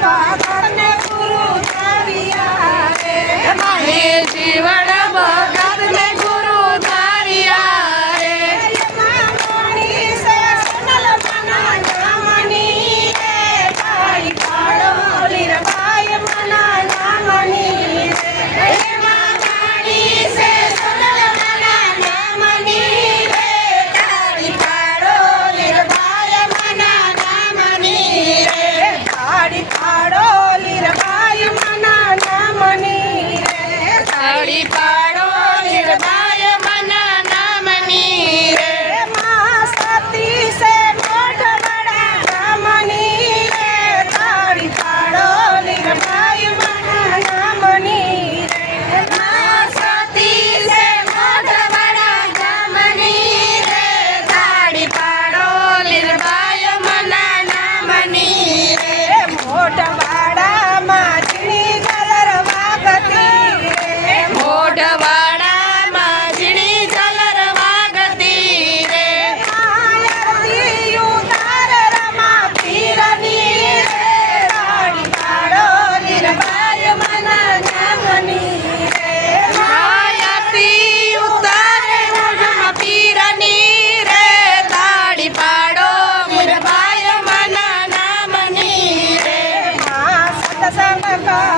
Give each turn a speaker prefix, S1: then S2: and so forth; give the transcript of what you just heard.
S1: Baba. Bye.